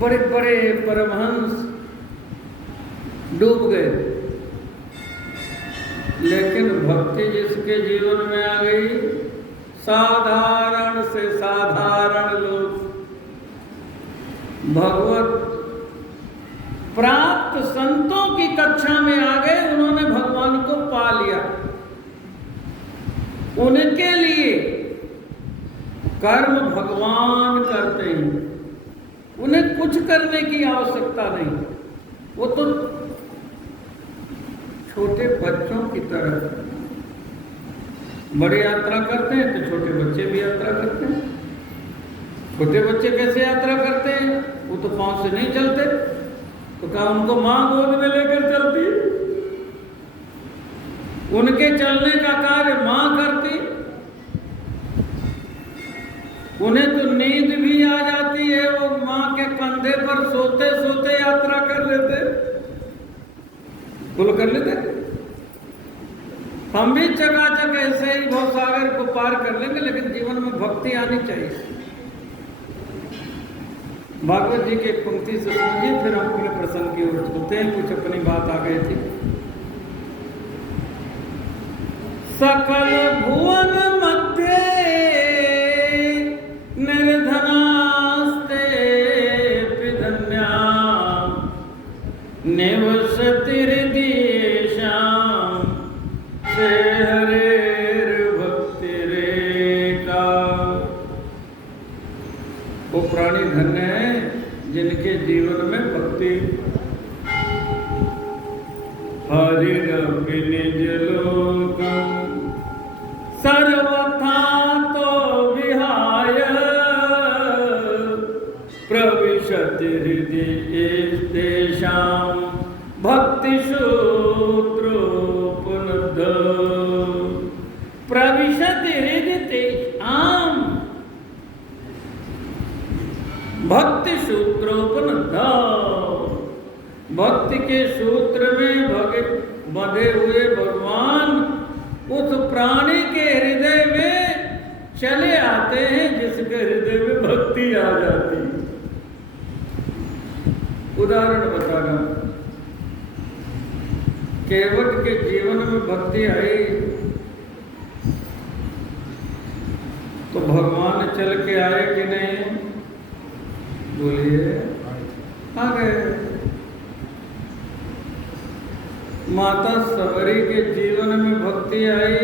बड़े बड़े परमहंस डूब गए, लेकिन भक्ति जिसके जीवन में आ गई, साधारण से साधारण लोग भगवत प्राप्त संतों की कक्षा में आ गए, उन्होंने भगवान को पा लिया। उनके लिए कर्म भगवान करते हैं, उन्हें कुछ करने की आवश्यकता नहीं। वो तो छोटे बच्चों की तरह, बड़े यात्रा करते हैं तो छोटे बच्चे भी यात्रा करते हैं। छोटे बच्चे कैसे यात्रा करते हैं? वो तो पांव से नहीं चलते, तो क्या उनको मां गोद में लेकर चलती है? उनके चलने का कार्य मां करती। उन्हें तो नींद भी आ जाती है, वो मां के कंधे पर सोते सोते यात्रा कर लेते, बोलो कर लेते। हम भी चकाचक ऐसे ही भवसागर को पार कर लेंगे, लेकिन जीवन में भक्ति आनी चाहिए। भागवत जी के एक पंक्ति से समझिए, फिर हम पूरे प्रसंग की ओर चलते हैं। कुछ अपनी बात आ गई थी। सकल भुवन मध्य निर्धनास्ते पिधन्या निवसति हृदयेषां से हरेर भक्तिरेका। वो प्राणी धन्य है जिनके जीवन में भक्ति। हरिरपि निज लोकं सर्वथा तो विहाय प्रविशति हृदयेषां भक्तिसूत्रोपनिषद। प्रविशति हृदयेषां भक्ति सूत्रोपनिषद। भक्ति के सूत्र में बंधे हुए भगवान उस प्राणी के हृदय में चले आते हैं जिसके हृदय में भक्ति आ जाती। उदाहरण बताना, केवट के जीवन में भक्ति आई तो भगवान चल के आए कि नहीं? बोलिए, आ गए। माता सबरी के जीवन में भक्ति आई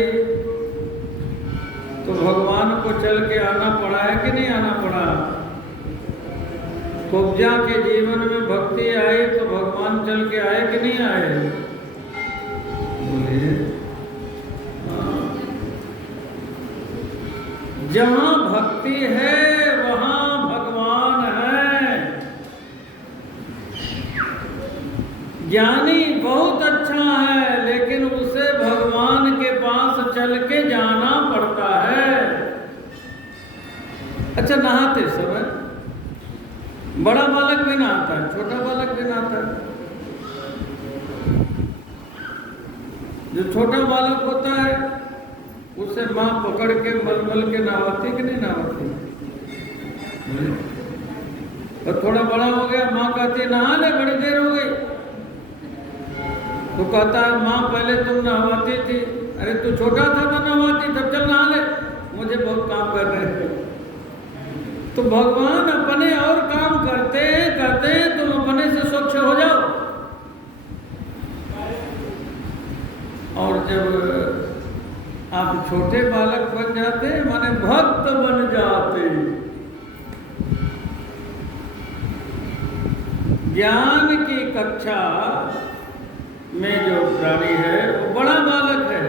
तो भगवान को चल के आना पड़ा है कि नहीं आना पड़ा? कुब्जा के जीवन में भक्ति आई तो भगवान चल के आए कि नहीं आए? बोलिए। जहां भक्ति है वहां भगवान है। ज्ञानी बहुत अच्छा है, लेकिन उसे भगवान के पास चल के जाना पड़ता है। अच्छा, नहाते समय बड़ा बालक भी नहाता है, छोटा बालक भी नहाता है। जो छोटा बालक होता है उसे माँ पकड़ के मलमल के नहवाती कि नहीं नहवाती? और थोड़ा बड़ा हो गया, माँ कहती है नहा ले, बड़ी देर हो गई। तो कहता है माँ पहले तुम नहवाती थी। अरे तू छोटा था तो नहवाती, तब चल नहा ले, मुझे बहुत काम कर रहे थे। तो भगवान अपने और काम करते करते तुम अपने से स्वच्छ हो जाओ। और जब आप छोटे बालक बन जाते, माने भक्त बन जाते, ज्ञान की कक्षा में जो प्राणी है वो बड़ा बालक है,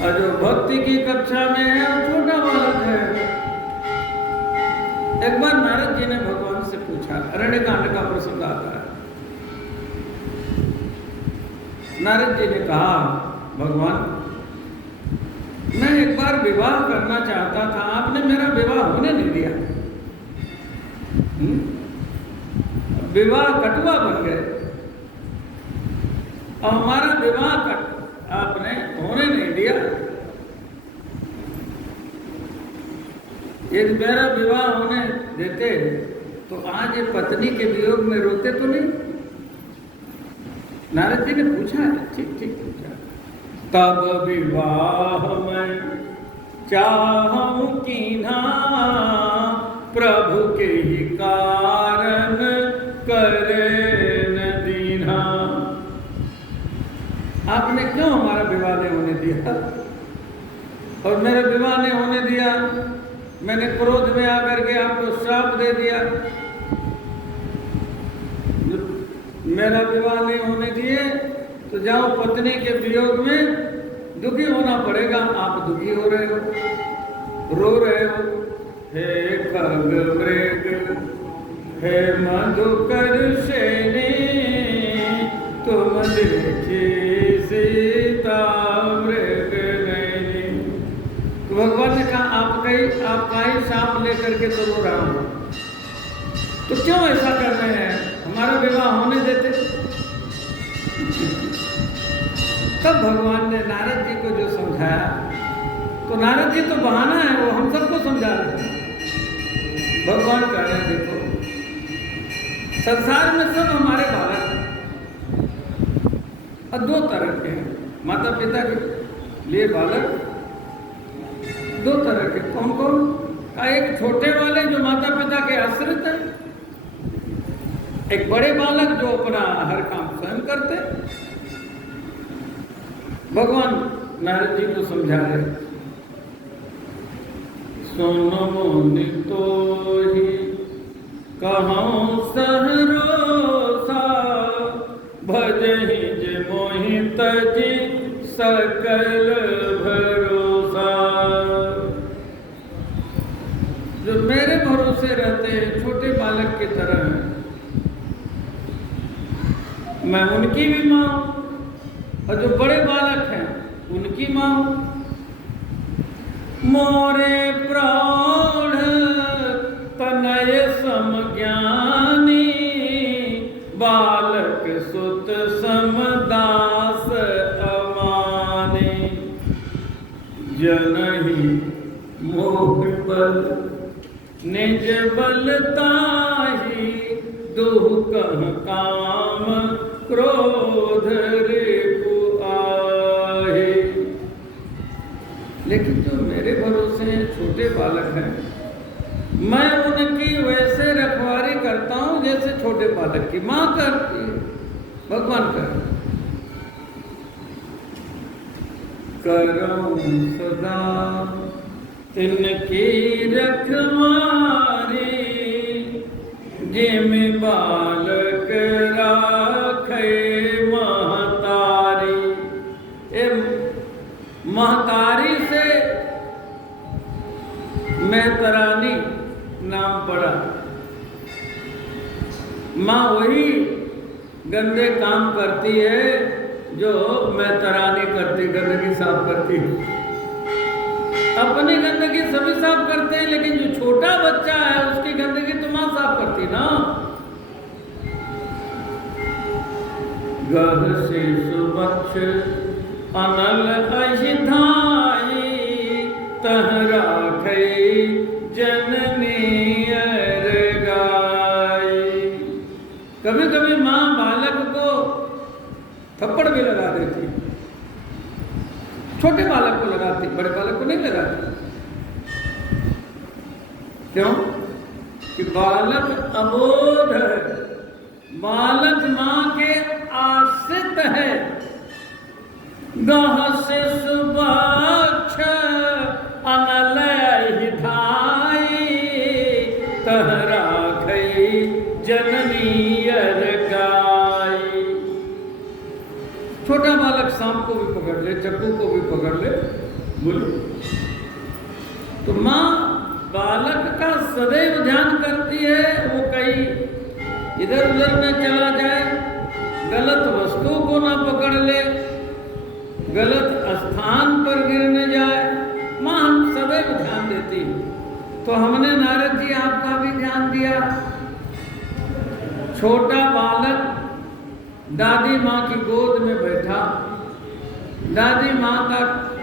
और जो भक्ति की कक्षा में है वो छोटा बालक है। एक बार नारद जी ने भगवान से पूछा, अरण्यकांड का प्रसंग आता है। नारद जी ने कहा, भगवान मैं एक बार विवाह करना चाहता था, आपने मेरा विवाह होने नहीं दिया। विवाह कटुआ बन गए और हमारा विवाह आपने होने नहीं दिया। यदि मेरा विवाह होने देते तो आज ये पत्नी के वियोग में रोते तो नहीं? नारद जी ने पूछा है, ठीक ठीक पूछा। तब विवाह में चाहूं कीन्हा, प्रभु के ही कारण करे न दीन्हा। आपने क्यों हमारा विवाह नहीं होने दिया? और मेरा विवाह नहीं होने दिया, मैंने क्रोध में आकर के आपको श्राप दे दिया। मेरा विवाह नहीं होने दिए तो जाओ पत्नी के वियोग में दुखी होना पड़ेगा। आप दुखी हो रहे हो, रो रहे हो। हे खग मृग, हे मधुकर सेनी, तुम देखी सीता मृग नैनी। तो भगवान ने कहा आपका ही शाप लेकर के तो रो रहा हूं, तो क्यों ऐसा कर रहे हैं? हमारा विवाह होने देते। तब भगवान ने नारद जी को जो समझाया, तो नारद जी तो बहाना है, वो हम सबको समझा रहे हैं। भगवान कह रहे हैं देखो, संसार में सब हमारे बालक हैं और दो तरह के हैं। माता पिता के लिए बालक दो तरह के। कौन कौन? एक छोटे वाले जो माता पिता के आश्रित हैं, एक बड़े बालक जो अपना हर काम स्वयं करते। भगवान नारद जी को समझा रहे, सुनो मुनि तो ही कहूं सहरोसा, भजहि जे मोहि तजी सकल भरोसा। जो मेरे भरोसे रहते हैं, छोटे बालक की तरह हैं, मैं उनकी भी मां हूं, और जो बड़े बालक हैं उनकी मां हूं। मोरे प्रौढ़ तनय समज्ञानी, बालक सुत समदास अमानी। जनहि मोह बल निज बलताही, दुह कह काम क्रोध रिपु आहे। लेकिन जो मेरे भरोसे हैं, छोटे बालक हैं, मैं उनकी वैसे रखवारी करता हूं जैसे छोटे बालक की मां करती है। भगवान करूं सदा तिनकी रखवारी, जिम बालक राखे महतारी। महतारी से मैतरानी नाम पड़ा। माँ वही गंदे काम करती है जो मैतरानी करती, गंदगी साफ करती है। अपनी गंदगी सभी साफ करते हैं, लेकिन जो छोटा बच्चा है उसकी गंदगी तो माँ साफ करती ना। गह शिशु बक्ष अनल अहिधाई, तह राखै जननी अरगाई। कभी कभी माँ बालक को थप्पड़ भी लगा देती, छोटे बालक को लगाती, बड़े बालक को नहीं लगाती। क्यों? कि बालक अबोध है, बालक माँ के आश्रित है। गह शिशु बक्ष अनल हिधाई, तह राखै जननी अरगाई। छोटा बालक सांप को भी पकड़ ले, चक्कू को भी पकड़ ले, बोलो। तो माँ बालक का सदैव ध्यान करती है, वो कहीं इधर उधर न चला जाए, गलत वस्तु को ना पकड़ ले, गलत स्थान पर गिर न जाए। माँ हम सदैव ध्यान देती है। तो हमने नारद जी आपका भी ध्यान दिया। छोटा बालक दादी माँ की गोद में बैठा, दादी माता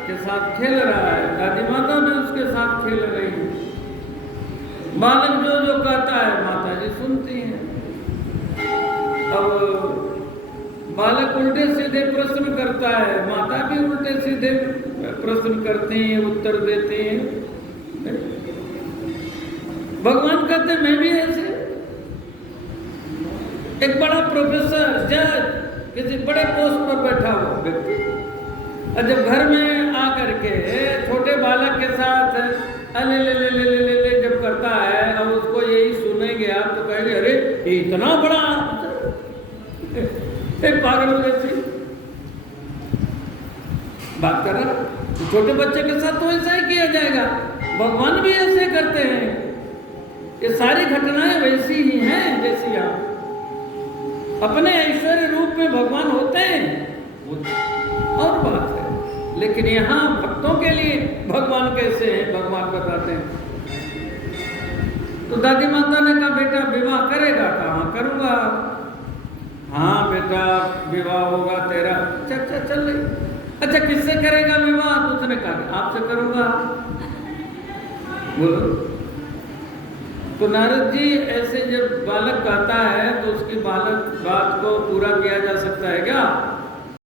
के साथ खेल रहा है, दादी माता भी उसके साथ खेल रही है। बालक जो जो कहता है माता जी सुनती हैं। अब बालक उल्टे सीधे प्रश्न करता है, माता भी उल्टे सीधे प्रश्न करते हैं, उत्तर देते हैं। भगवान कहते मैं भी ऐसे। एक बड़ा प्रोफेसर, जज, किसी बड़े पोस्ट पर बैठा हुआ व्यक्ति, और जब घर में आकर के छोटे बालक के साथ अले ले ले ले ले ले ले जब करता है, अब उसको यही सुनेंगे आप तो कहेंगे अरे ये इतना बड़ा एक पागल जैसी बात कर रहा। तो छोटे बच्चे के साथ तो ऐसा ही किया जाएगा, भगवान भी ऐसे करते हैं। ये सारी घटनाएं वैसी ही हैं जैसी आप अपने ऐश्वर्य रूप में भगवान होते हैं और बात है, लेकिन यहाँ भक्तों के लिए भगवान कैसे हैं भगवान बताते हैं। तो दादी माता ने कहा बेटा विवाह करेगा? कहाँ करूँगा। हाँ बेटा विवाह होगा तेरा। अच्छा चल रही। अच्छा किससे करेगा विवाह? तो उसने कहा आपसे करूँगा। बोलो। तो नारद जी ऐसे जब बालक कहता है तो उसकी बालक बात को पूरा किया जा सकता है क्या?